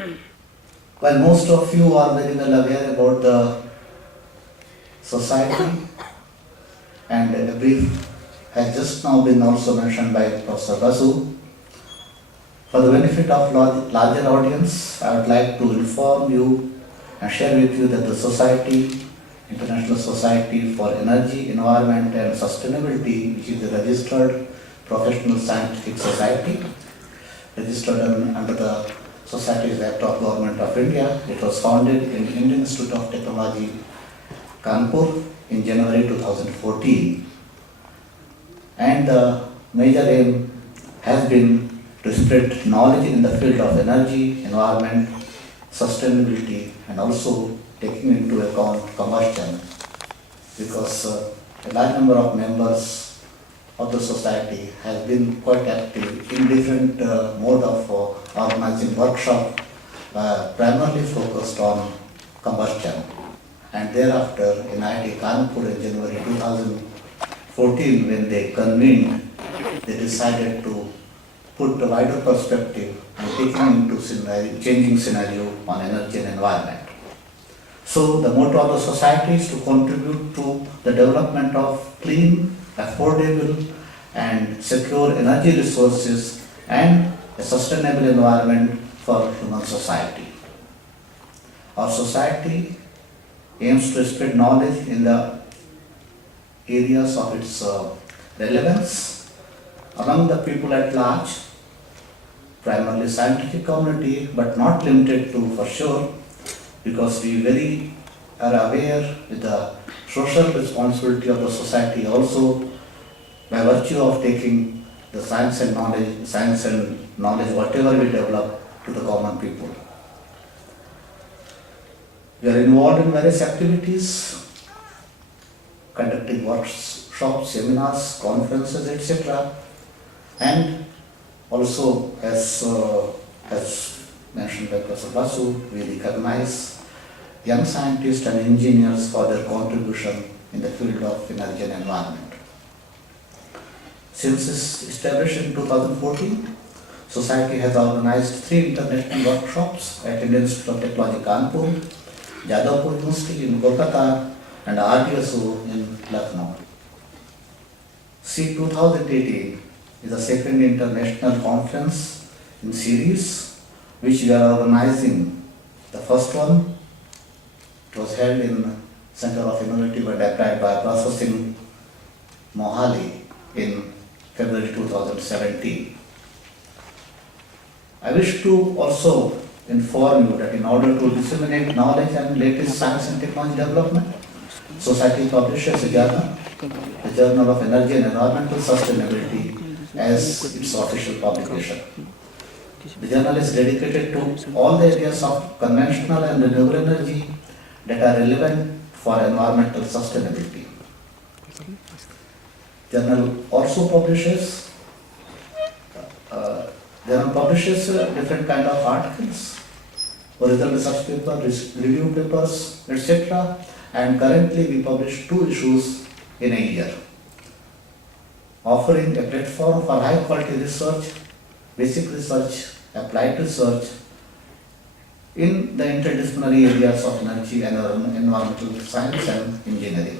While most of you are very well aware about the society, and a brief has just now been also mentioned by Professor Basu, for the benefit of larger audience, I would like to inform you and share with you that the Society, International Society for Energy, Environment and Sustainability, which is a registered professional scientific society, registered under the Societies Act of Government of India. It was founded in Indian Institute of Technology, Kanpur in January 2014. And the major aim has been to spread knowledge in the field of energy, environment, sustainability, and also taking into account combustion, because a large number of members of the society has been quite active in different mode of organizing workshop, primarily focused on combustion. And thereafter in IIT Kanpur in January 2014, when they convened, they decided to put a wider perspective and taking into changing scenario on energy and environment. So the motto of the society is to contribute to the development of clean, affordable and secure energy resources and a sustainable environment for human society. Our society aims to spread knowledge in the areas of its relevance among the people at large, primarily scientific community, but not limited to, for sure, because we very are aware with the social responsibility of the society also, by virtue of taking the science and knowledge, whatever we develop, to the common people. We are involved in various activities, conducting workshops, seminars, conferences, etc. And also, as mentioned by Professor Basu, we recognize young scientists and engineers for their contribution in the field of energy and environment. Since its establishment in 2014, Society has organized 3 international workshops at Indian Institute of Technology Kanpur, Jadavpur University in Kolkata, and RDSO in Lucknow. See, 2018 is the second international conference in series which we are organizing. The first one was held in Center of Innovative and Applied Bioprocessing, Mohali in February 2017. I wish to also inform you that in order to disseminate knowledge and latest science and technology development, Society publishes a journal, the Journal of Energy and Environmental Sustainability, as its official publication. The journal is dedicated to all the areas of conventional and renewable energy that are relevant for environmental sustainability. Journal also publishes different kind of articles, original research papers, review papers, etc. And currently we publish 2 issues in a year, offering a platform for high quality research, basic research, applied research in the interdisciplinary areas of energy and environmental science and engineering.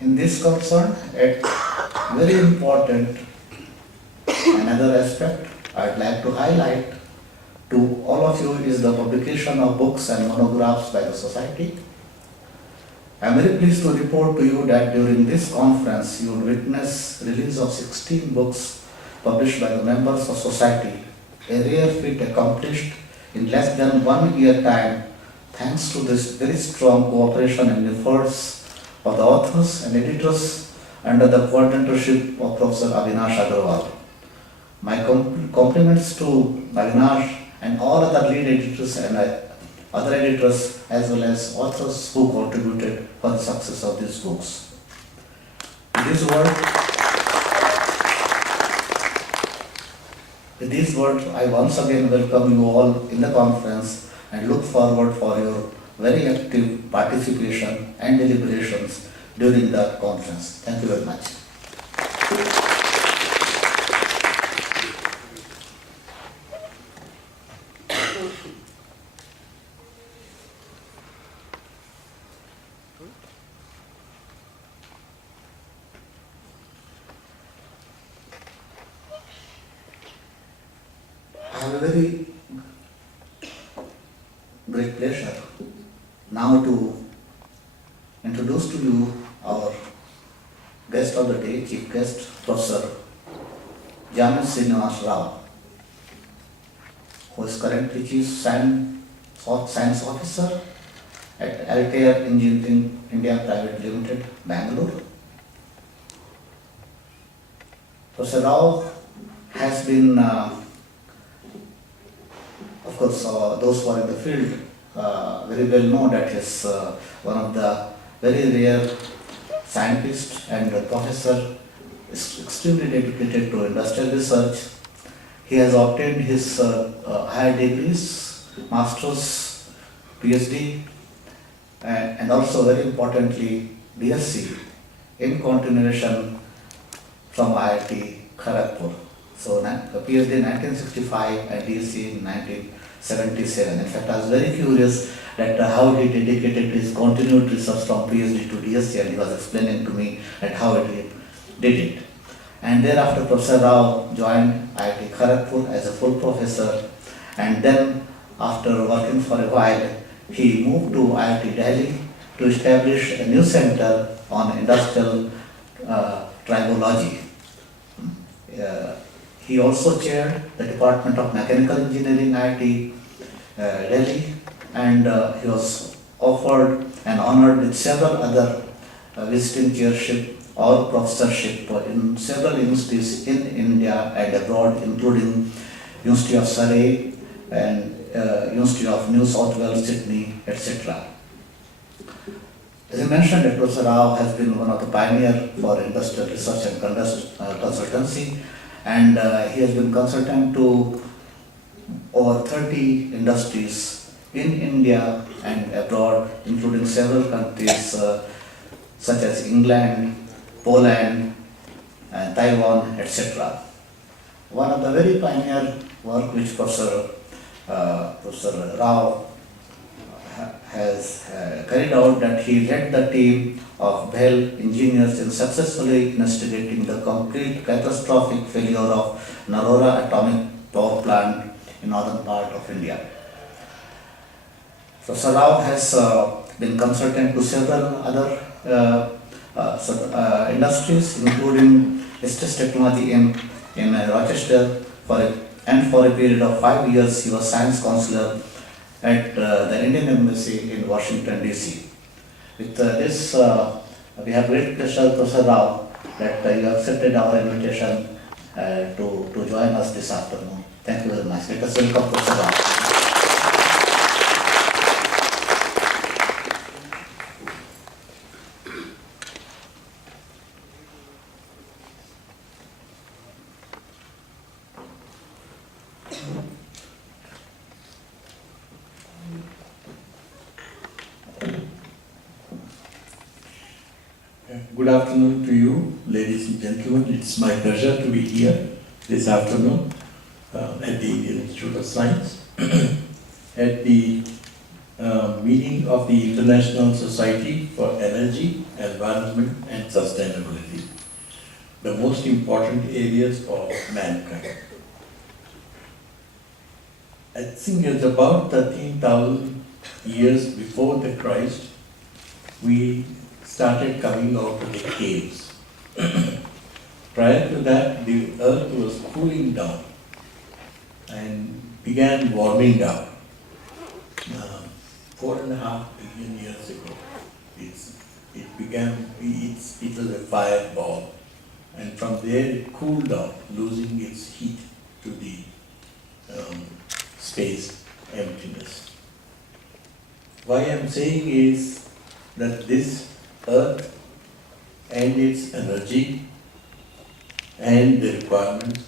In this concern, a very important another aspect I'd like to highlight to all of you is the publication of books and monographs by the Society. I am very pleased to report to you that during this conference you will witness release of 16 books published by the members of Society, a rare feat accomplished in less than 1 year time, thanks to this very strong cooperation and efforts of the authors and editors under the coordinatorship of Professor Avinash Agarwal. My compliments to Avinash and all other lead editors and other editors as well as authors who contributed for the success of these books. With these words, I once again welcome you all in the conference and look forward for your very active participation and deliberations during the conference. Thank you very much. have a very great pleasure now to introduce to you our guest of the day, chief guest, Professor Srinivas Rao, who is currently Chief Science Officer at Altair Engineering India Private Limited, Bangalore. Professor Rao has been, of course, those who are in the field very well know that he is one of the very rare scientists and professor, is extremely dedicated to industrial research. He has obtained his higher degrees, master's, PhD, and also very importantly DSc in continuation from IIT Kharagpur. So PhD in 1965 and DSc in 1977. In fact, I was very curious that how he dedicated his continued research from PhD to DSc, and he was explaining to me that how he did it. And thereafter Professor Rao joined IIT Kharagpur as a full professor, and then after working for a while, he moved to IIT Delhi to establish a new center on industrial tribology. He also chaired the Department of Mechanical Engineering, IIT Delhi, and he was offered and honored with several other visiting chairship or professorship in several universities in India and abroad, including University of Surrey and University of New South Wales, Sydney, etc. As I mentioned, that Professor Rao has been one of the pioneers for industrial research and consultancy, and he has been consultant to over 30 industries in India and abroad, including several countries such as England, Poland, Taiwan, etc. One of the very pioneer work which Professor Rao has carried out, that he led the team of Bell engineers in successfully investigating the complete catastrophic failure of Narora atomic power plant in northern part of India. Professor Rao has been consultant to several other industries, including Estes Technology in Rochester, for a period of 5 years he was science counselor at the Indian Embassy in Washington DC. With this, we have great pleasure, Professor Rao, that you accepted our invitation to join us this afternoon. Thank you very much. Let us welcome Professor Rao. Good afternoon to you, ladies and gentlemen. It's my pleasure to be here this afternoon at the Indian Institute of Science at the meeting of the International Society for Energy, Environment and Sustainability, the most important areas for mankind. I think it's about 13,000 years before the Christ, we started coming out of the caves. Prior to that, the earth was cooling down and began warming down. 4.5 billion years ago, it was a fireball, and from there it cooled down, losing its heat to the space emptiness. Why I'm saying is that this earth and its energy and the requirements,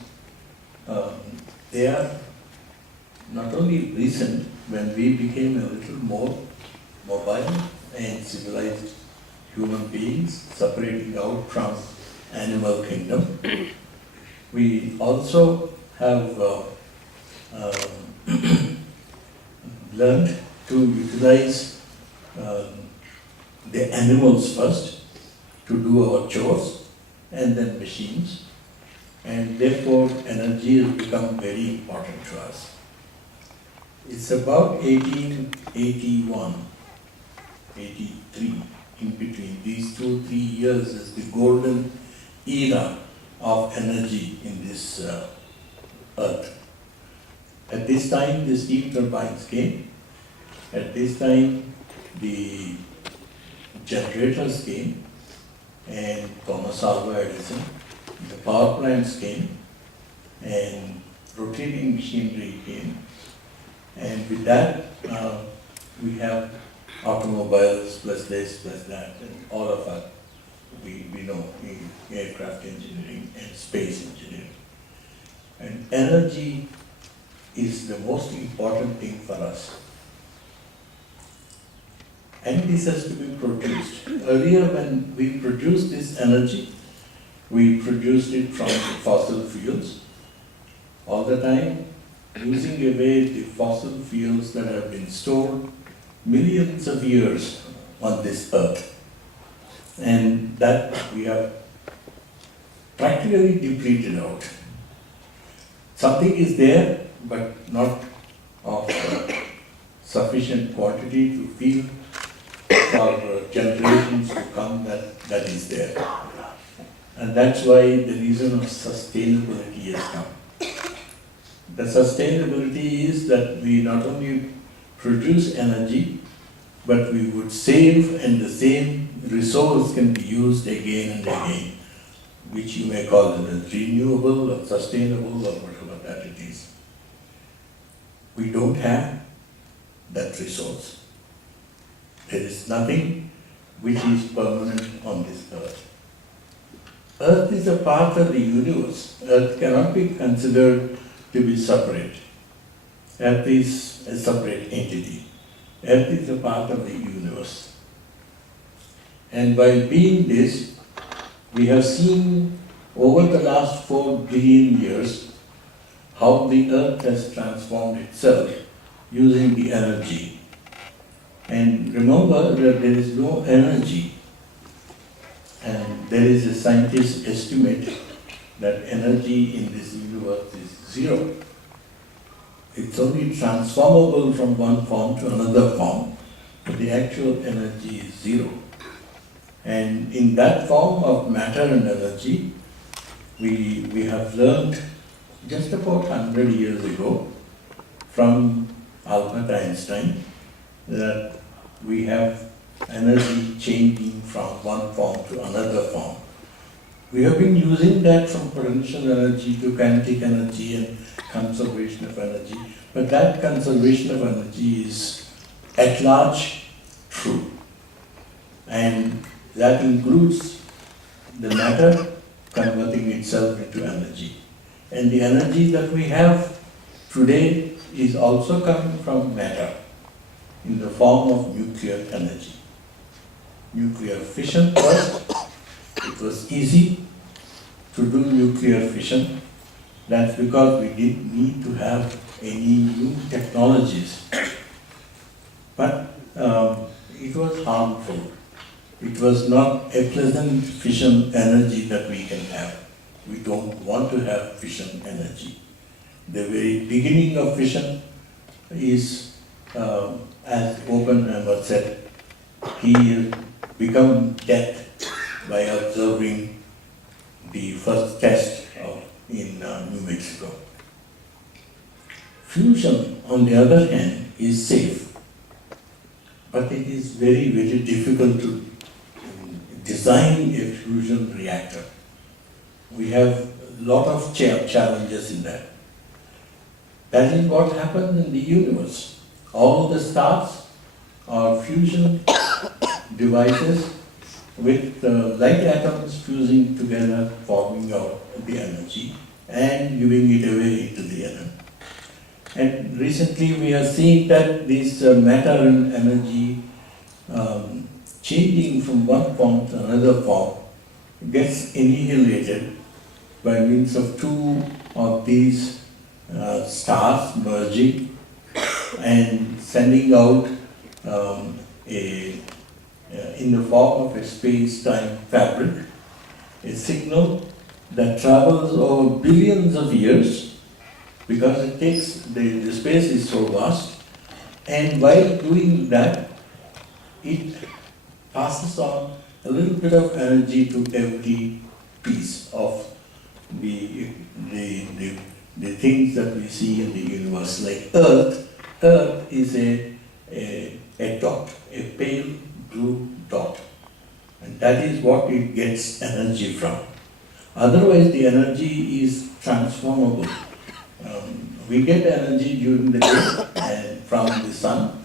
they are not only recent, when we became a little more mobile and civilized human beings, separating out from animal kingdom, we also have learned to utilize the animals first to do our chores, and then machines, and therefore energy has become very important to us. It's about 1881, 83, in between. These 2-3 years is the golden era of energy in this earth. At this time, the steam turbines came. At this time, the generators came, and Thomas Alva Edison. The power plants came, and rotating machinery came. And with that, we have automobiles plus this, plus that, and all of us, we know in aircraft engineering and space engineering. And energy is the most important thing for us. And this has to be produced. Earlier, when we produced this energy, we produced it from fossil fuels. All the time, using away the fossil fuels that have been stored millions of years on this earth. And that we have practically depleted out. Something is there, but not of sufficient quantity to feel for generations to come that is there. And that's why the reason of sustainability has come. The sustainability is that we not only produce energy, but we would save, and the same resource can be used again and again, which you may call it as renewable or sustainable or whatever that it is. We don't have that resource. There is nothing which is permanent on this earth. Earth is a part of the universe. Earth cannot be considered to be separate. Earth is a separate entity. Earth is a part of the universe. And by being this, we have seen over the last 4 billion years how the earth has transformed itself using the energy. And remember that there is no energy, and there is a scientist estimate that energy in this universe is 0. It's only transformable from one form to another form, but the actual energy is 0. And in that form of matter and energy, we have learned just about 100 years ago from Albert Einstein that we have energy changing from one form to another form. We have been using that from potential energy to kinetic energy and conservation of energy, but that conservation of energy is at large true. And that includes the matter converting itself into energy. And the energy that we have today is also coming from matter in the form of nuclear energy. Nuclear fission first, it was easy to do nuclear fission. That's because we didn't need to have any new technologies. But it was harmful. It was not a pleasant fission energy that we can have. We don't want to have fission energy. The very beginning of fission is, as Oppenheimer said, he become death by observing the first test in New Mexico. Fusion, on the other hand, is safe, but it is very, very difficult to design a fusion reactor. We have a lot of challenges in that. That is what happens in the universe. All the stars are fusion devices with light atoms fusing together, forming out the energy and giving it away into the atom. And recently we have seen that this matter and energy changing from one form to another form gets annihilated by means of 2 of these stars merging and sending out in the form of a space-time fabric, a signal that travels over billions of years, because it takes, the space is so vast, And while doing that, it passes on a little bit of energy to every piece of the, the, the, the things that we see in the universe. Like Earth is a dot, a pale blue dot. And that is what it gets energy from. Otherwise, the energy is transformable. We get energy during the day and from the sun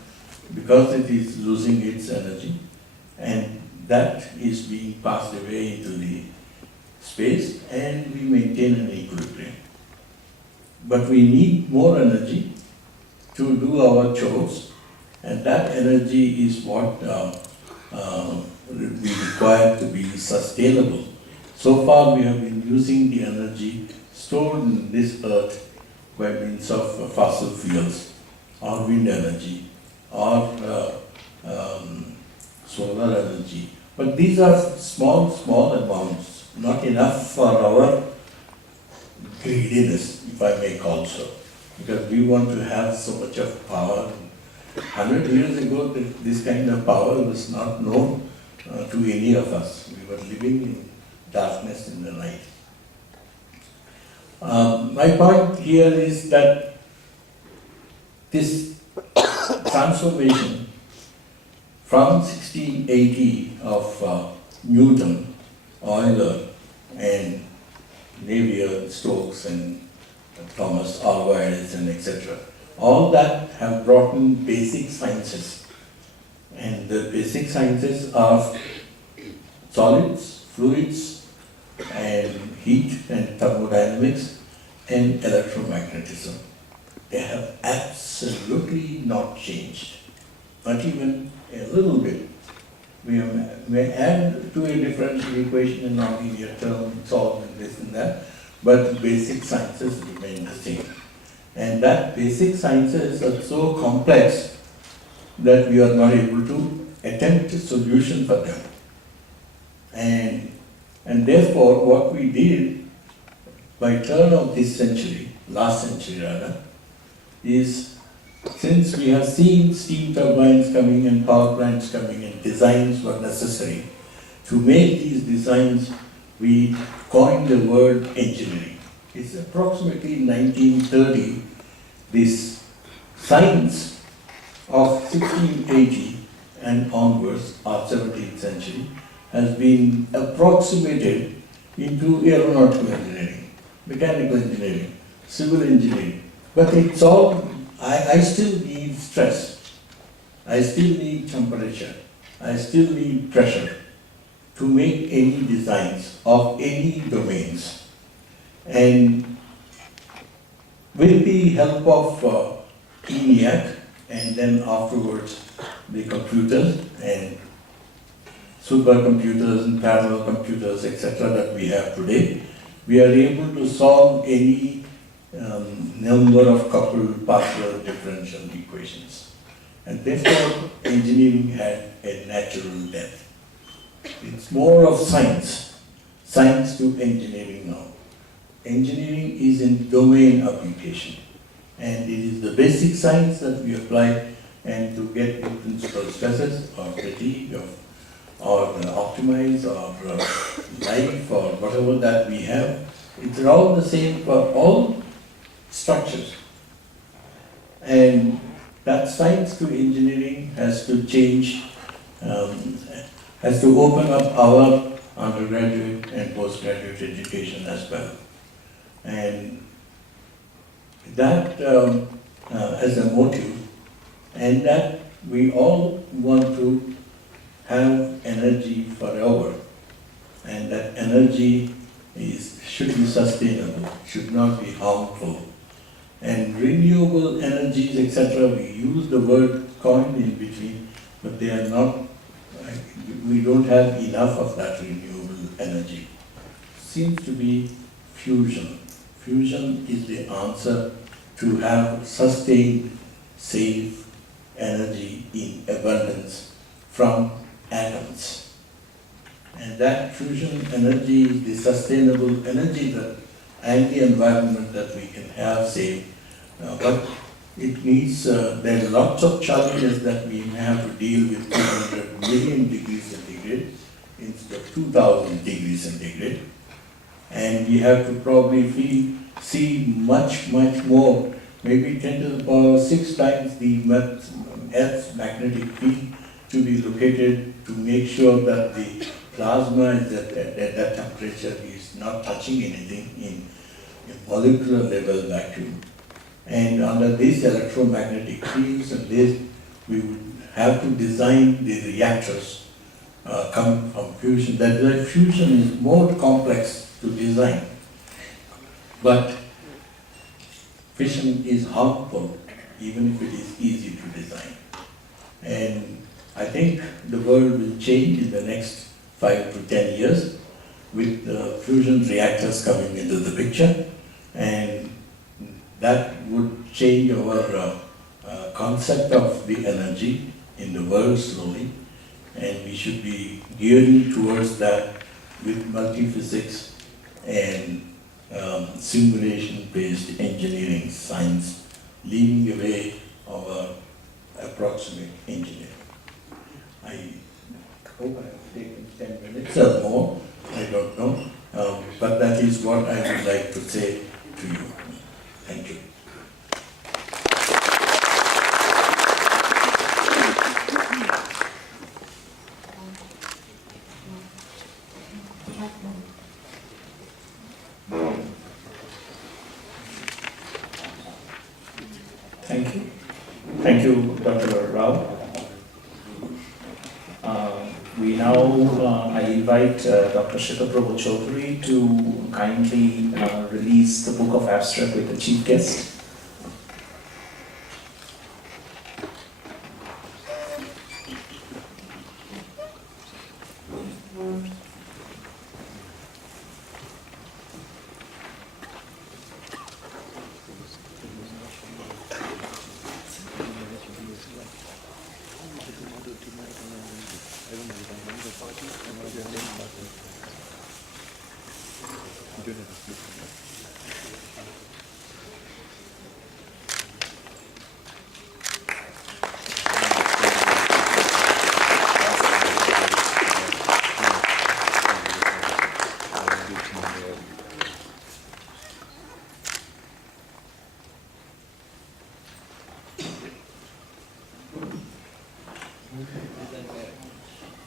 because it is losing its energy, and that is being passed away into the space, and we maintain an equilibrium. But we need more energy to do our chores, and that energy is what we require to be sustainable. So far, we have been using the energy stored in this earth by means of fossil fuels, or wind energy, or solar energy. But these are small amounts, not enough for our greediness, if I may call so. Because we want to have so much of power. 100 years ago, this kind of power was not known to any of us. We were living in darkness in the night. My point here is that this transformation from 1680 of Newton, Euler, and Navier, Stokes, and Thomas Alva Edison, etc., all that have brought in basic sciences. And the basic sciences are solids, fluids, and heat and thermodynamics and electromagnetism. They have absolutely not changed, not even a little bit. We may add to a differential equation in nonlinear term, solve this and that, but the basic sciences remain the same. And that basic sciences are so complex that we are not able to attempt a solution for them. And therefore, what we did by turn of this century, last century rather, is since we have seen steam turbines coming and power plants coming and designs were necessary, to make these designs, we coined the word engineering. It's approximately 1930, this science of 1680 and onwards, or 17th century, has been approximated into aeronautical engineering, mechanical engineering, civil engineering. But it's all, I still need stress, I still need temperature, I still need pressure to make any designs of any domains. And with the help of ENIAC, and then afterwards the computers and supercomputers and parallel computers, etc., that we have today, we are able to solve any number of coupled partial differential equations. And therefore, engineering had a natural death. It's more of science to engineering now. Engineering is in domain application, and it is the basic science that we apply, and to get the principal stresses or fatigue or optimize or life or whatever that we have, it's all the same for all structures. And that science to engineering has to change, has to open up our undergraduate and postgraduate education as well. And that as a motive, and that we all want to have energy forever, and that energy should be sustainable, should not be harmful. And renewable energies, etc., we use the word coined in between, but they are not, we don't have enough of that renewable energy. Seems to be fusion. Fusion is the answer to have sustained, safe energy in abundance from atoms. And that fusion energy is the sustainable energy and the environment that we can have safe. But it means there are lots of challenges that we may have to deal with 200 million degrees centigrade instead of 2000 degrees centigrade. And we have to probably see much more, maybe 10 to the power 6 times the Earth's magnetic field to be located to make sure that the plasma is at that temperature is not touching anything in a molecular level vacuum. And under these electromagnetic fields and this, we would have to design the reactors coming from fusion. That is why fusion is more complex to design. But fission is harmful, even if it is easy to design. And I think the world will change in the next 5 to 10 years with fusion reactors coming into the picture, and that would change our concept of the energy in the world slowly, and we should be gearing towards that with multi-physics and simulation-based engineering science, leaving away our approximate engineering. I hope I have taken 10 minutes or more, I don't know, but that is what I would like to say to you. Thank you. Thank you. Thank you, Dr. Rao. We now, I invite Dr. Shitaprabhu Chaudhary to kindly release the book of abstract with the chief guest.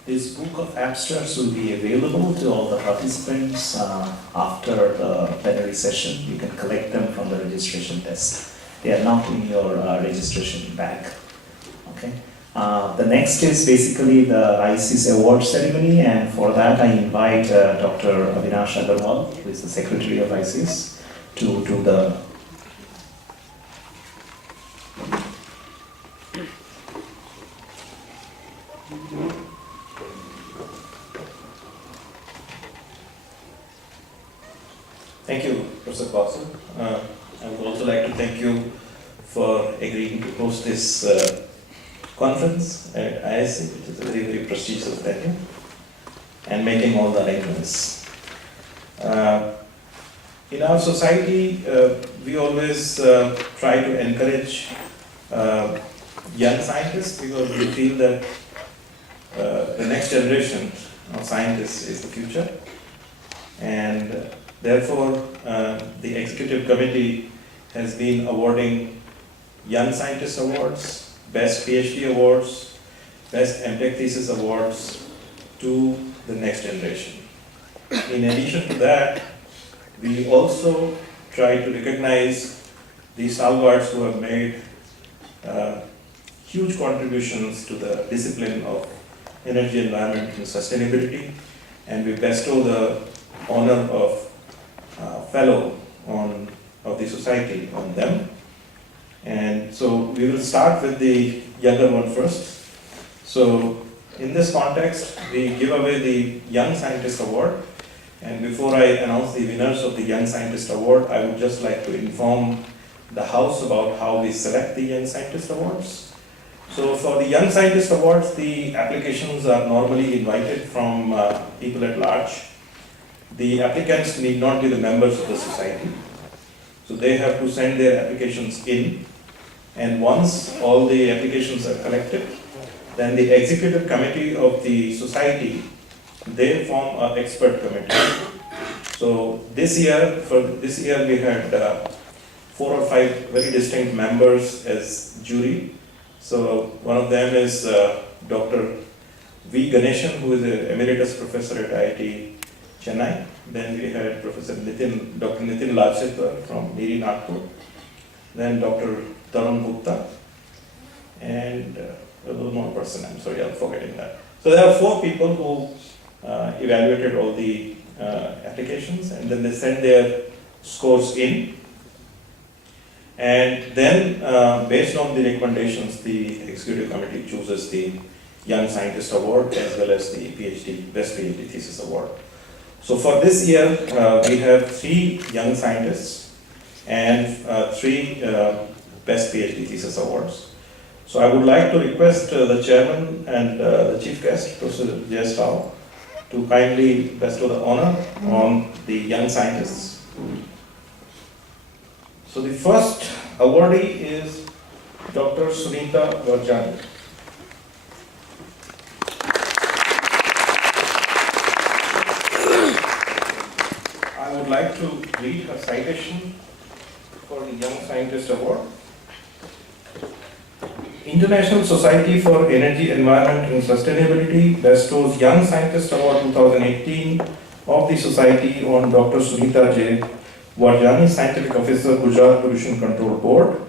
This book of abstracts will be available to all the participants after the plenary session. You can collect them from the registration desk. They are not in your registration bag. Okay. The next is basically the IC's award ceremony, and for that I invite Dr. Avinash Agarwal, who is the Secretary of IC's, to do the Thank you, Professor Basu. I would also like to thank you for agreeing to host this conference at ISC, which is a very prestigious venue, and making all the arrangements. In our society, we always try to encourage young scientists because we feel that the next generation of scientists is the future. And therefore, the executive committee has been awarding Young Scientist Awards, Best PhD Awards, Best MTech Thesis Awards to the next generation. In addition to that, we also try to recognize the stalwarts who have made huge contributions to the discipline of energy, environment, and sustainability, and we bestow the honor of fellow of the society on them. And so we will start with the younger one first. So in this context, we give away the Young Scientist Award. And before I announce the winners of the Young Scientist Award, I would just like to inform the House about how we select the Young Scientist Awards. So for the Young Scientist Awards, the applications are normally invited from people at large. The applicants need not be the members of the society. So they have to send their applications in, And once all the applications are collected, then the executive committee of the society, they form an expert committee. So for this year we had 4 or 5 very distinct members as jury. So one of them is Dr. V. Ganeshan, who is an emeritus professor at IIT Chennai. Then we had Dr. Nitin Lajsetwar from Niri Nagpur. Then Dr. Tarun Gupta, and one more person, I'm sorry, I'm forgetting that. So there are 4 people who evaluated all the applications, and then they sent their scores in. And then, based on the recommendations, the executive committee chooses the Young Scientist Award as well as the Best PhD Thesis Award. So for this year, we have 3 young scientists and 3 Best PhD Thesis Awards. So I would like to request the chairman and the chief guest, Professor J.S. Rao, to kindly bestow the honor on the young scientists. So the first awardee is Dr. Sunita Varjani. I would like to read her citation for the Young Scientist Award. International Society for Energy, Environment and Sustainability bestows Young Scientist Award 2018 of the Society on Dr. Sunita J. Varjani, Scientific Officer, Gujarat Pollution Control Board,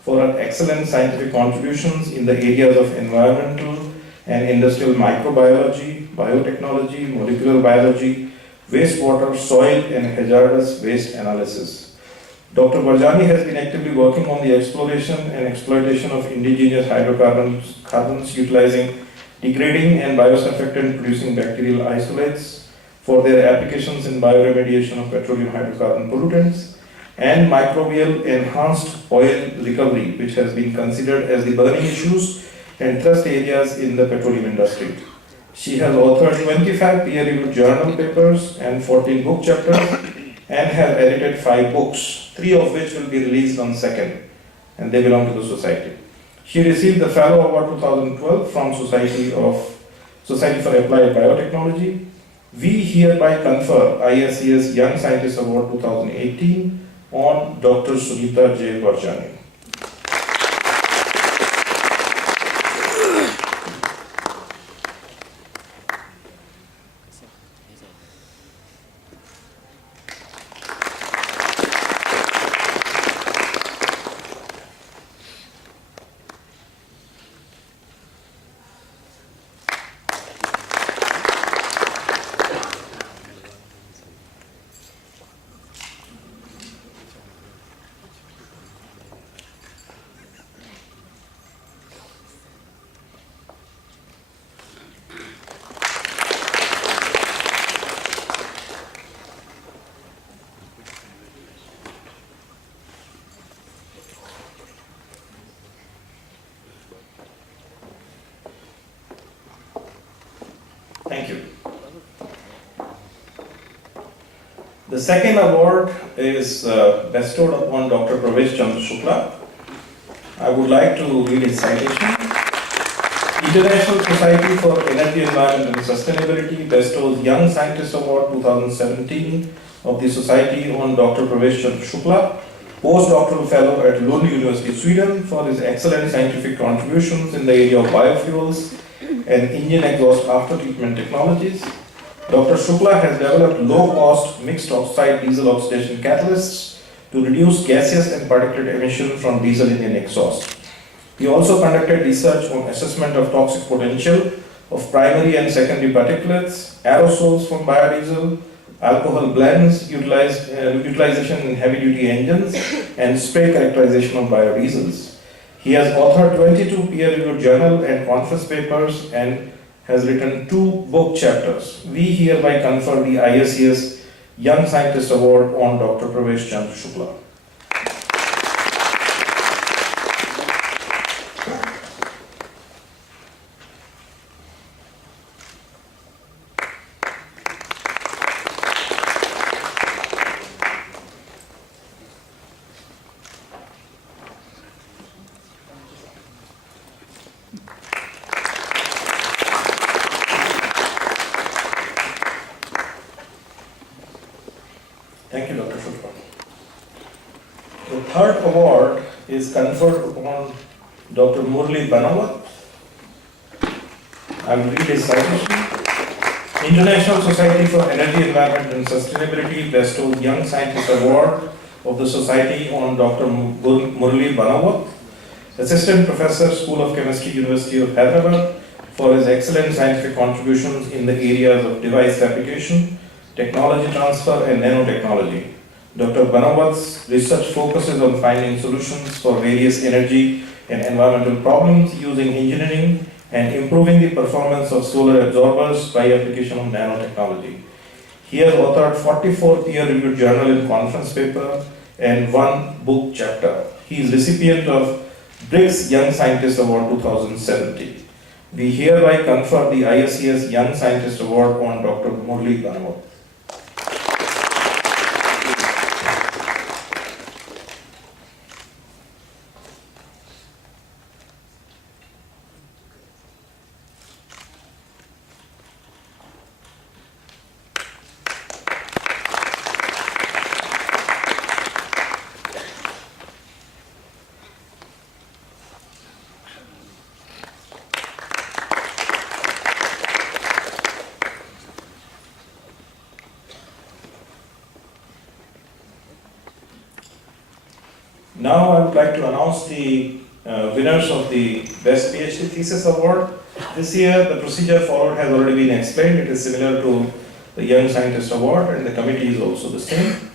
for her excellent scientific contributions in the areas of environmental and industrial microbiology, biotechnology, molecular biology, wastewater, soil and hazardous waste analysis. Dr. Varjani has been actively working on the exploration and exploitation of indigenous hydrocarbons utilizing degrading and biosurfactant producing bacterial isolates for their applications in bioremediation of petroleum hydrocarbon pollutants and microbial enhanced oil recovery, which has been considered as the burning issues and thrust areas in the petroleum industry. She has authored 25 peer-reviewed journal papers and 14 book chapters and has edited 5 books, 3 of which will be released on 2nd, and they belong to the society. She received the Fellow Award 2012 from Society for Applied Biotechnology. We hereby confer ISCS Young Scientist Award 2018 on Dr. Sunita J. Varjani. Thank you. The second award is bestowed upon Dr. Pravesh Chandra Shukla. I would like to read his citation. International Society for Energy, Environment and Sustainability bestows Young Scientist Award 2017 of the Society on Dr. Pravesh Chandra Shukla, postdoctoral fellow at Lund University, Sweden, for his excellent scientific contributions in the area of biofuels and engine exhaust after-treatment technologies. Dr. Shukla has developed low-cost mixed oxide diesel oxidation catalysts to reduce gaseous and particulate emission from diesel engine exhaust. He also conducted research on assessment of toxic potential of primary and secondary particulates, aerosols from biodiesel, alcohol blends, utilization in heavy-duty engines, and spray characterization of biodiesels. He has authored 22 peer-reviewed journal and conference papers and has written 2 book chapters. We hereby confer the ISCS Young Scientist Award on Dr. Pravesh Chandra Shukla. Thank you, Dr. Shukla. The third award is conferred upon Dr. Murli Banawat. I will read his citation. International Society for Energy, Environment and Sustainability bestows Young Scientist Award of the Society on Dr. Murli Banawat, Assistant Professor, School of Chemistry, University of Hyderabad, for his excellent scientific contributions in the areas of device fabrication, technology transfer, and nanotechnology. Dr. Banawat's research focuses on finding solutions for various energy and environmental problems using engineering and improving the performance of solar absorbers by application of nanotechnology. He has authored 44 peer-reviewed journal and conference paper and 1 book chapter. He is recipient of BRICS Young Scientist Award 2017. We hereby confer the ISCS Young Scientist Award on Dr. Murli Banawat. Now I would like to announce the winners of the Best PhD Thesis Award. This year the procedure followed has already been explained. It is similar to the Young Scientist Award, and the committee is also the same.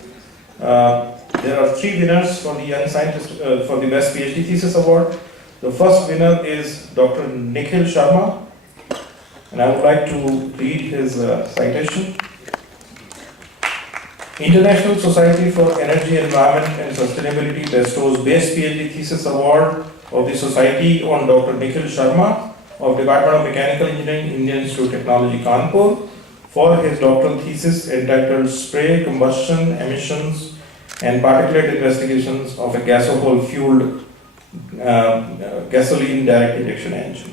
There are 3 winners for the Young Scientist for the Best PhD Thesis Award. The first winner is Dr. Nikhil Sharma, and I would like to read his citation. International Society for Energy, Environment and Sustainability bestows Best PhD Thesis Award of the Society on Dr. Nikhil Sharma of Department of Mechanical Engineering, Indian Institute of Technology, Kanpur, for his doctoral thesis entitled Spray Combustion, Emissions and Particulate Investigations of a Gasohol-Fueled Gasoline Direct Injection Engine.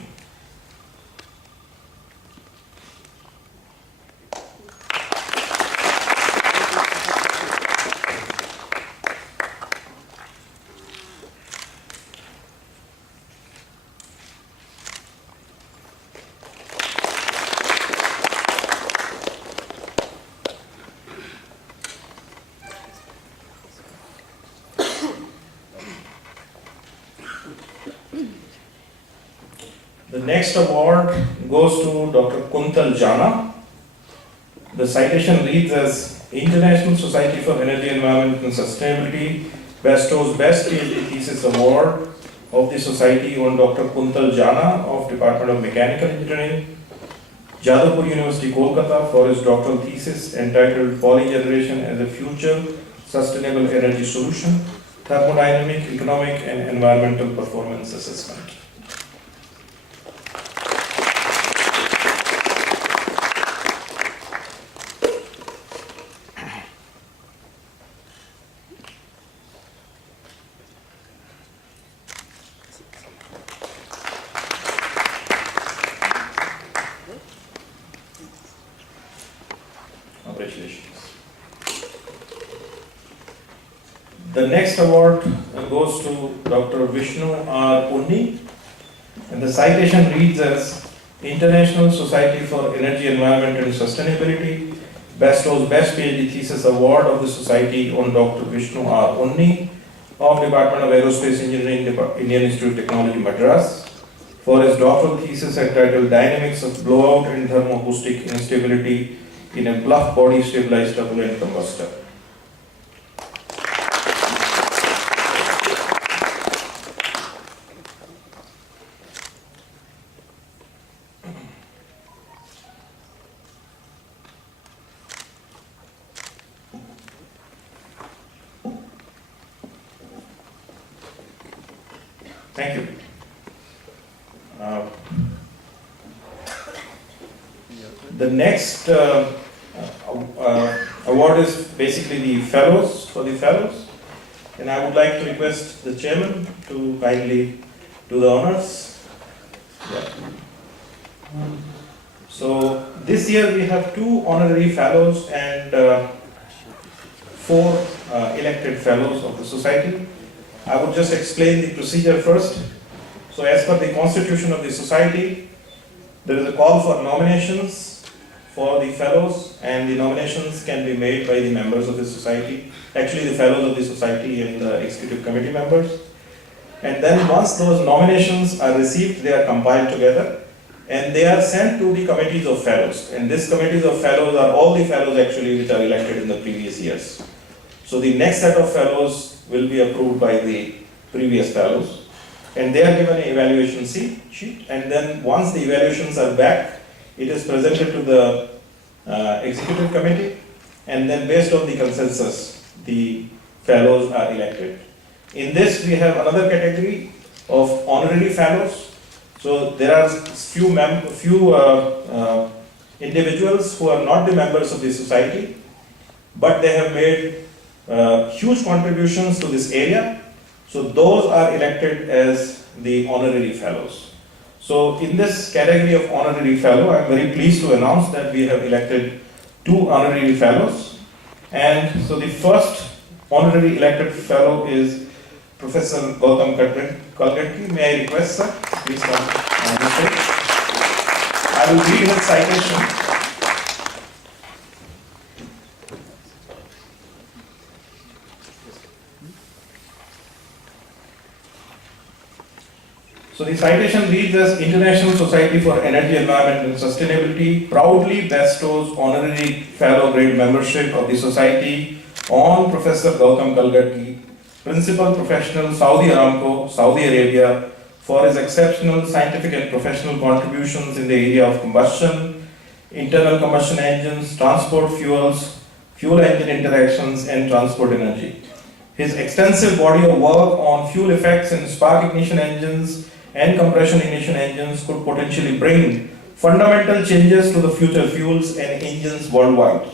The next award goes to Dr. Kuntal Jana. The citation reads as International Society for Energy, Environment and Sustainability bestows Best PhD Thesis Award of the Society on Dr. Kuntal Jana of Department of Mechanical Engineering, Jadavpur University, Kolkata, for his doctoral thesis entitled Polygeneration as a Future Sustainable Energy Solution, Thermodynamic, Economic and Environmental Performance Assessment. Congratulations. The next award goes to Dr. Vishnu R. Punni, and the citation reads as International Society for Energy, Environment and Sustainability bestows Best PhD Thesis Award of the Society on Dr. Vishnu R. Punni of Department of Aerospace Engineering, Indian Institute of Technology, Madras, for his doctoral thesis entitled Dynamics of Blowout and Thermoacoustic Instability in a Bluff Body Stabilized Turbulent Combustor. Thank you. The next award is basically the fellows, for the fellows, and I would like to request the chairman to kindly do the honors. Yeah. So this year we have 2 honorary fellows and 4 elected fellows of the society. I would just explain the procedure first. So as per the constitution of the society, there is a call for nominations for the fellows, and the nominations can be made by the members of the society, actually the fellows of the society and the executive committee members. And then once those nominations are received, they are compiled together and they are sent to the committees of fellows. And these committees of fellows are all the fellows actually which are elected in the previous years. So the next set of fellows will be approved by the previous fellows, and they are given an evaluation sheet, and then once the evaluations are back, it is presented to the executive committee, and then based on the consensus, the fellows are elected. In this, we have another category of honorary fellows. So there are few individuals who are not the members of the society, but they have made huge contributions to this area. So those are elected as the honorary fellows. So in this category of honorary fellow, I am very pleased to announce that we have elected 2 honorary fellows. And so the first honorary elected fellow is Professor Gautam Kalgatki. May I request, sir, please come on the stage. I will read his citation. So the citation reads as International Society for Energy, Environment and Sustainability proudly bestows honorary fellow grade membership of the society on Professor Gautam Kalgatki, Principal Professional, Saudi Aramco, Saudi Arabia, for his exceptional scientific and professional contributions in the area of combustion, internal combustion engines, transport fuels, fuel engine interactions, and transport energy. His extensive body of work on fuel effects in spark ignition engines and compression ignition engines could potentially bring fundamental changes to the future fuels and engines worldwide.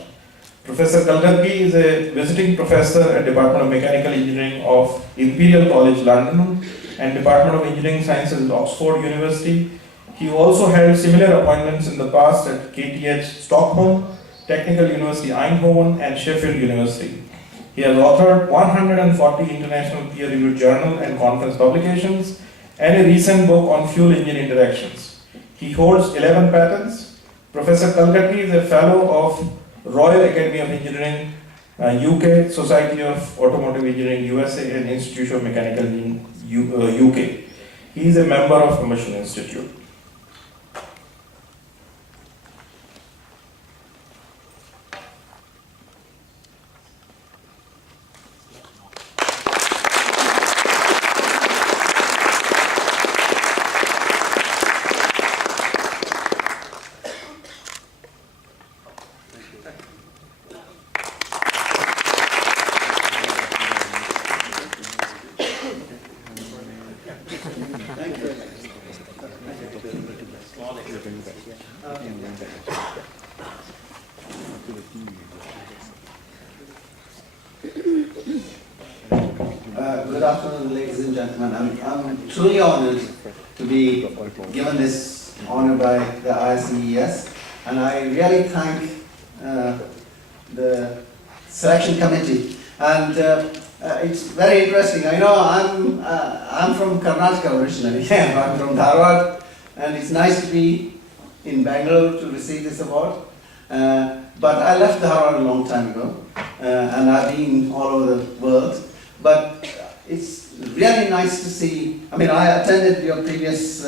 Professor Kalgatki is a visiting professor at Department of Mechanical Engineering of Imperial College London and Department of Engineering Sciences at Oxford University. He also held similar appointments in the past at KTH Stockholm, Technical University Eindhoven and Sheffield University. He has authored 140 international peer-reviewed journal and conference publications and a recent book on fuel engine interactions. He holds 11 patents. Professor Kalgatki is a fellow of Royal Academy of Engineering, UK, Society of Automotive Engineering, USA, and Institute of Mechanical Engineering, UK. He is a member of Combustion Institute. Good afternoon, ladies and gentlemen. I'm truly honored to be given this honor by the ICES, and I really thank the selection committee. And it's very interesting. I know I'm from Karnataka originally. I'm from Dharwad, and it's nice to be in Bangalore to receive this award. But I left Dharwad a long time ago, and I've been all over the world. But it's really nice to see. I mean, I attended your previous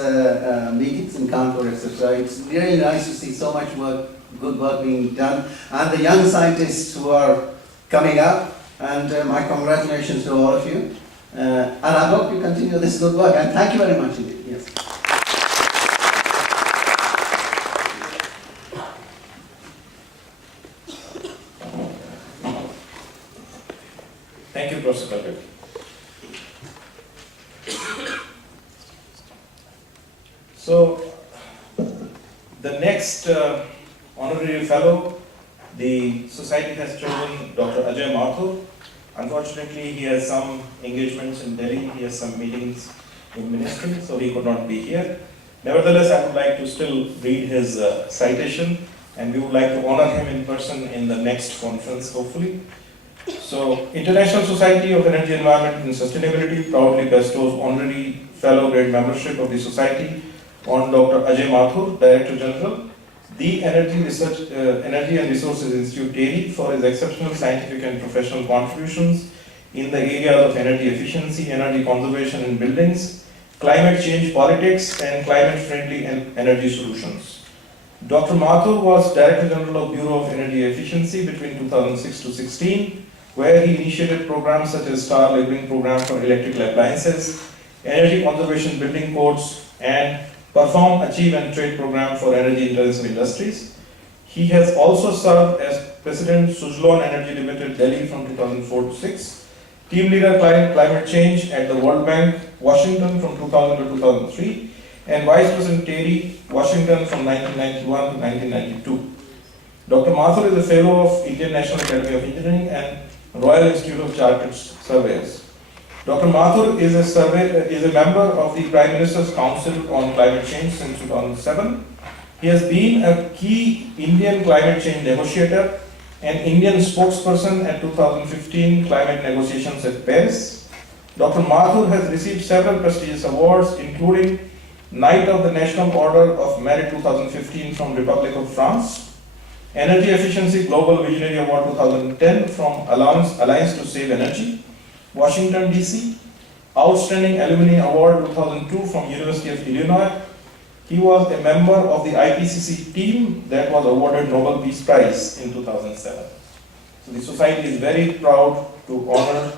meetings in Kanpur, etc. It's really nice to see so much work, good work being done, and the young scientists who are coming up. And my congratulations to all of you. And I hope you continue this good work. And thank you very much indeed. Yes. Thank you, Professor Kalgatki. So, the next honorary fellow, the society has chosen Dr. Ajay Mathur. Unfortunately, he has some engagements in Delhi, he has some meetings in ministry, so he could not be here. Nevertheless, I would like to still read his citation, and we would like to honor him in person in the next conference, hopefully. So, International Society of Energy, Environment and Sustainability proudly bestows honorary fellow grade membership of the society on Dr. Ajay Mathur, Director General, the Energy and Resources Institute, TERI, for his exceptional scientific and professional contributions in the areas of energy efficiency, energy conservation in buildings, climate change politics, and climate-friendly energy solutions. Dr. Mathur was Director General of Bureau of Energy Efficiency between 2006 to 16, where he initiated programs such as Star Labeling Program for Electrical Appliances, Energy Conservation Building Codes, and Perform, Achieve and Trade Program for Energy Intensive Industries. He has also served as President Suzlon Energy Limited, Delhi from 2004 to 6, Team Leader Climate Change at the World Bank, Washington from 2000 to 2003, and Vice President TERI, Washington from 1991 to 1992. Dr. Mathur is a Fellow of Indian National Academy of Engineering and Royal Institute of Chartered Surveyors. Dr. Mathur is a member of the Prime Minister's Council on Climate Change since 2007. He has been a key Indian climate change negotiator and Indian spokesperson at 2015 climate negotiations at Paris. Dr. Mathur has received several prestigious awards, including Knight of the National Order of Merit 2015 from Republic of France, Energy Efficiency Global Visionary Award 2010 from Alliance to Save Energy, Washington DC, Outstanding Alumni Award 2002 from University of Illinois. He was a member of the IPCC team that was awarded Nobel Peace Prize in 2007. So the society is very proud to honor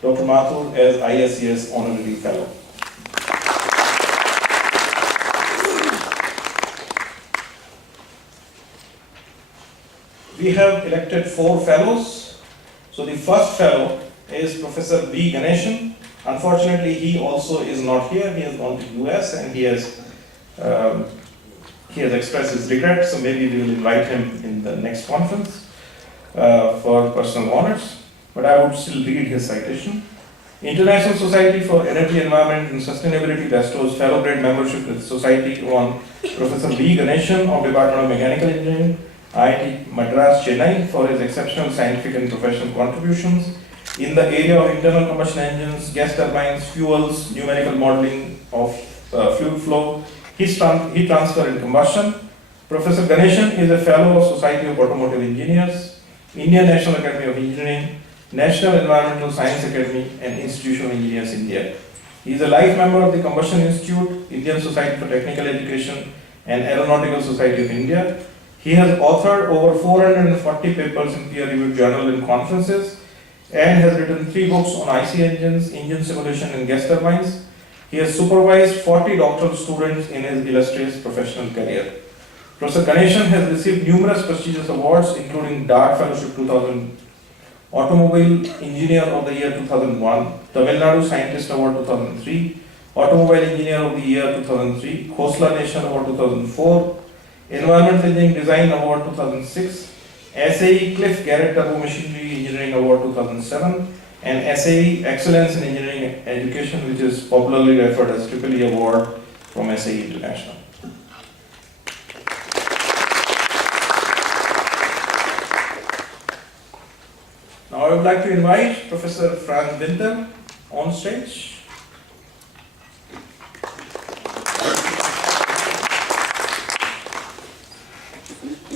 Dr. Mathur as ISES Honorary Fellow. We have elected 4 fellows. So the first fellow is Professor B. Ganeshan. Unfortunately, he also is not here. He has gone to US and he has expressed his regret. So maybe we will invite him in the next conference for personal honors. But I would still read his citation. International Society for Energy, Environment and Sustainability bestows fellow grade membership with the society on Professor B. Ganeshan of Department of Mechanical Engineering, IIT Madras, Chennai, for his exceptional scientific and professional contributions in the area of internal combustion engines, gas turbines, fuels, numerical modeling of fuel flow, heat transfer and combustion. Professor Ganeshan is a fellow of Society of Automotive Engineers, Indian National Academy of Engineering, National Environmental Science Academy, and Institution of Engineers India. He is a life member of the Combustion Institute, Indian Society for Technical Education, and Aeronautical Society of India. He has authored over 440 papers in peer-reviewed journals and conferences, and has written 3 books on IC engines, engine simulation, and gas turbines. He has supervised 40 doctoral students in his illustrious professional career. Professor Ganeshan has received numerous prestigious awards, including DART Fellowship 2000, Automobile Engineer of the Year 2001, Tamil Nadu Scientist Award 2003, Automobile Engineer of the Year 2003, Khosla Nation Award 2004, Environmental Engineering Design Award 2006, SAE Cliff Garrett Turbo Machinery Engineering Award 2007, and SAE Excellence in Engineering Education, which is popularly referred as EEE Award from SAE International. Now I would like to invite Professor Franz Winter on stage.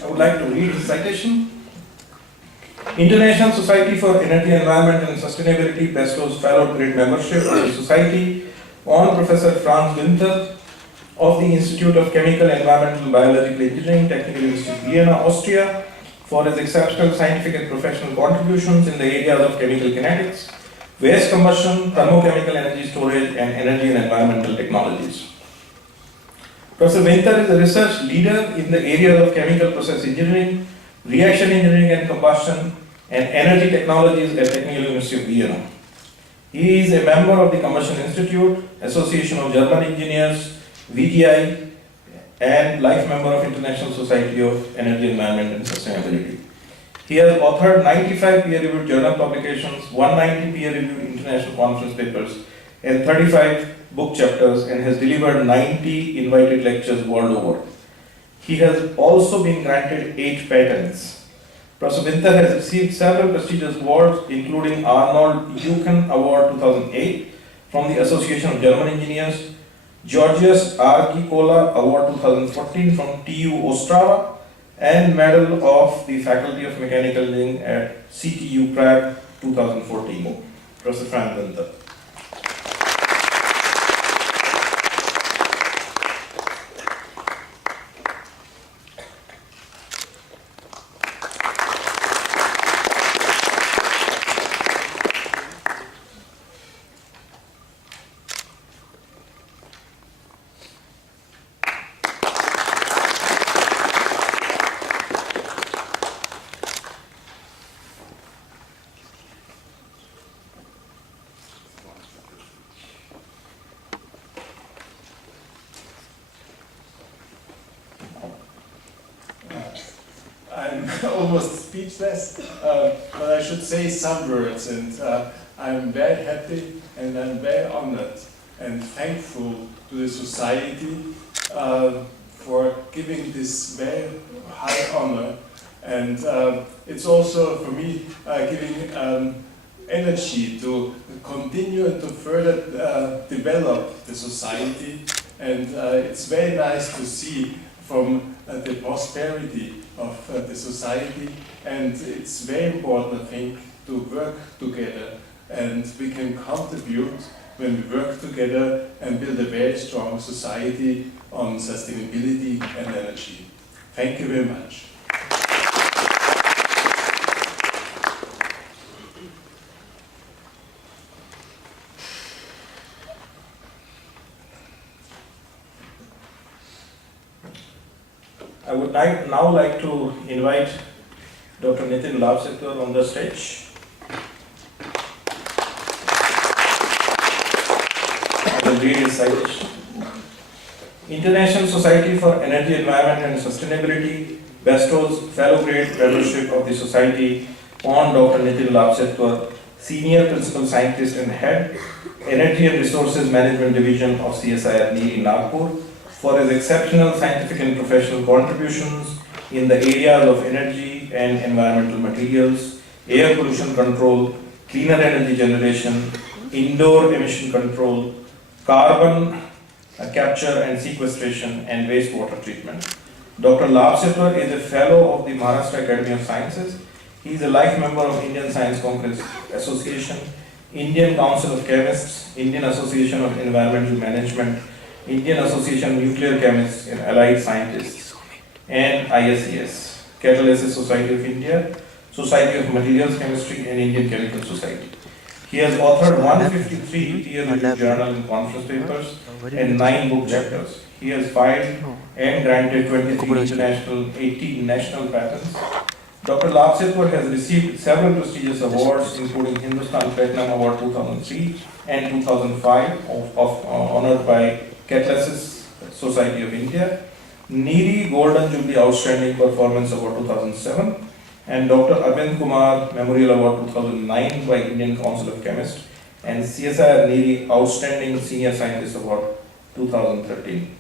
I would like to read his citation. International Society for Energy, Environment and Sustainability bestows fellow grade membership of the society on Professor Franz Winter of the Institute of Chemical, Environmental and Biological Engineering, Technical University of Vienna, Austria, for his exceptional scientific and professional contributions in the areas of chemical kinetics, waste combustion, thermochemical energy storage, and energy and environmental technologies. Professor Winter is a research leader in the areas of chemical process engineering, reaction engineering and combustion, and energy technologies at Technical University of Vienna. He is a member of the Combustion Institute, Association of German Engineers, VTI, and life member of International Society of Energy, Environment and Sustainability. He has authored 95 peer-reviewed journal publications, 190 peer-reviewed international conference papers, and 35 book chapters, and has delivered 90 invited lectures world over. He has also been granted 8 patents. Professor Winter has received several prestigious awards, including Arnold Eucken Award 2008 from the Association of German Engineers, Georgios Argikola Award 2014 from TU Ostrava, and Medal of the Faculty of Mechanical Engineering at CTU Prague 2014. Professor Frank Winter. I'm almost speechless, but I should say some words, and I'm very happy and I'm very honored and thankful to the society for giving this very high honor, and it's also for me giving energy to continue and to further develop the society, and it's very nice to see from the prosperity of the society, and it's very important, I think, to work together, and we can contribute when we work together and build a very strong society on sustainability and energy. Thank you very much. I would now like to invite Dr. Nitin Labsetkar on the stage. I will read his citation. International Society for Energy, Environment and Sustainability bestows fellow grade fellowship of the Society on Dr. Nitin Labsetkar, Senior Principal Scientist and Head, Energy and Resources Management Division of CSIR NEERI Nagpur, for his exceptional scientific and professional contributions in the areas of energy and environmental materials, air pollution control, cleaner energy generation, indoor emission control, carbon capture and sequestration, and wastewater treatment. Dr. Labsetkar is a fellow of the Maharashtra Academy of Sciences. He is a life member of Indian Science Congress Association, Indian Council of Chemists, Indian Association of Environmental Management, Indian Association of Nuclear Chemists and Allied Scientists, and ISES, Catalysis Society of India, Society of Materials Chemistry, and Indian Chemical Society. He has authored 153 peer-reviewed journal and conference papers and 9 book chapters. He has filed and granted 23 international, 18 national patents. Dr. Labsetkar has received several prestigious awards, including Hindustan Platinum Award 2003 and 2005, honored by Catalysis Society of India, NEERI Golden Jubilee Outstanding Performance Award 2007, and Dr. Arvind Kumar Memorial Award 2009 by Indian Council of Chemists, and CSIR NEERI Outstanding Senior Scientist Award 2013.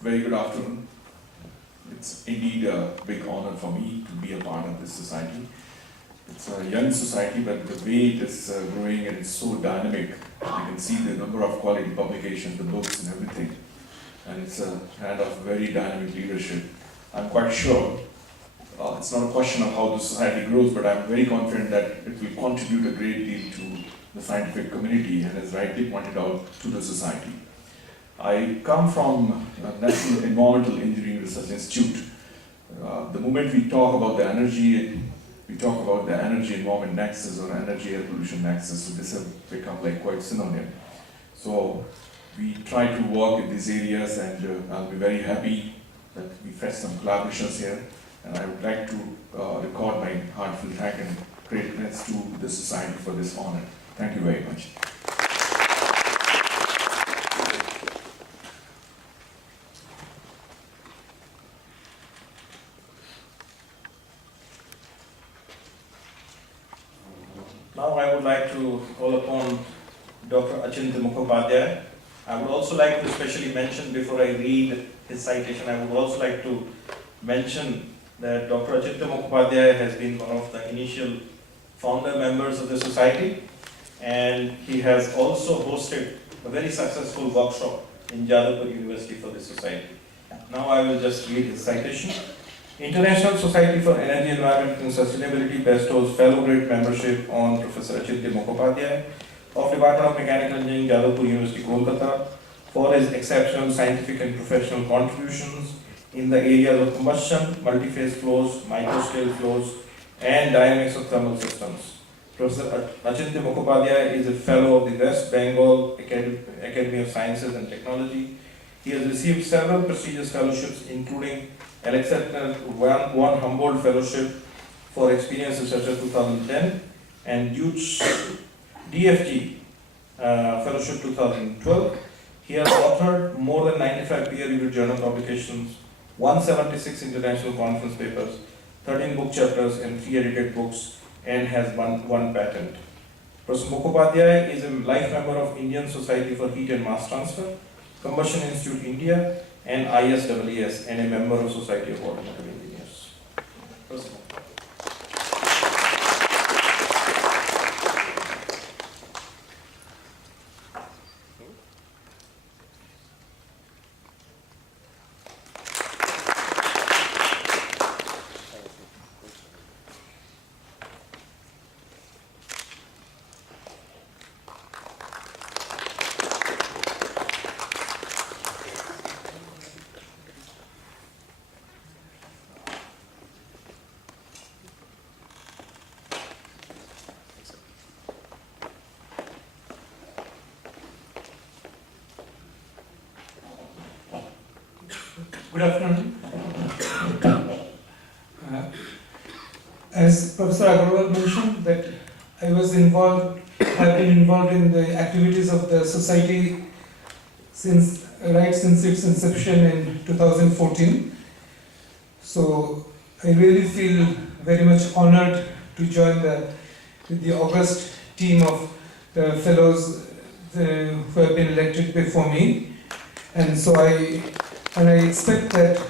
Very good afternoon. It's indeed a big honor for me to be a part of this society. It's a young society, but the way it is growing and it's so dynamic, you can see the number of quality publications, the books and everything. And it's a kind of very dynamic leadership. I'm quite sure it's not a question of how the society grows, but I'm very confident that it will contribute a great deal to the scientific community and, as rightly pointed out, to the society. I come from National Environmental Engineering Research Institute. The moment we talk about the energy we talk about the energy environment nexus or energy air pollution nexus, so this has become like quite synonym. So we try to work in these areas, and I'll be very happy that we fetched some collaborations here. And I would like to record my heartfelt thank and gratefulness to the society for this honor. Thank you very much. Now I would like to call upon Dr. Achintya Mukhopadhyay. I would also like to specially mention, before I read his citation, I would also like to mention that Dr. Achintya Mukhopadhyay has been one of the initial founder members of the society, and he has also hosted a very successful workshop in Jadavpur University for this society. Now I will just read his citation. International Society for Energy, Environment and Sustainability bestows fellow grade membership on Professor Achintya Mukhopadhyay of Department of Mechanical Engineering, Jadavpur University, Kolkata, for his exceptional scientific and professional contributions in the areas of combustion, multi-phase flows, microscale flows, and dynamics of thermal systems. Professor Achintya Mukhopadhyay is a fellow of the West Bengal Academy of Sciences and Technology. He has received several prestigious fellowships, including an exceptional one Humboldt Fellowship for Experience Researcher 2010 and Deutsch DFG Fellowship 2012. He has authored more than 95 peer-reviewed journal publications, 176 international conference papers, 13 book chapters and 3 edited books, and has one patent. Professor Mukhopadhyay is a life member of Indian Society for Heat and Mass Transfer, Combustion Institute India, and ISWES, and a member of Society of Automotive Engineers. Professor. Good afternoon. As Professor Agarwal mentioned, that I have been involved in the activities of the society since its inception in 2014. So I really feel very much honored to join the august team of fellows who have been elected before me, and so I expect that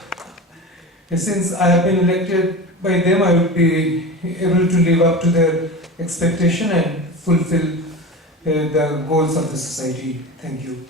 since I have been elected by them, I would be able to live up to their expectation and fulfill the goals of the society. Thank you.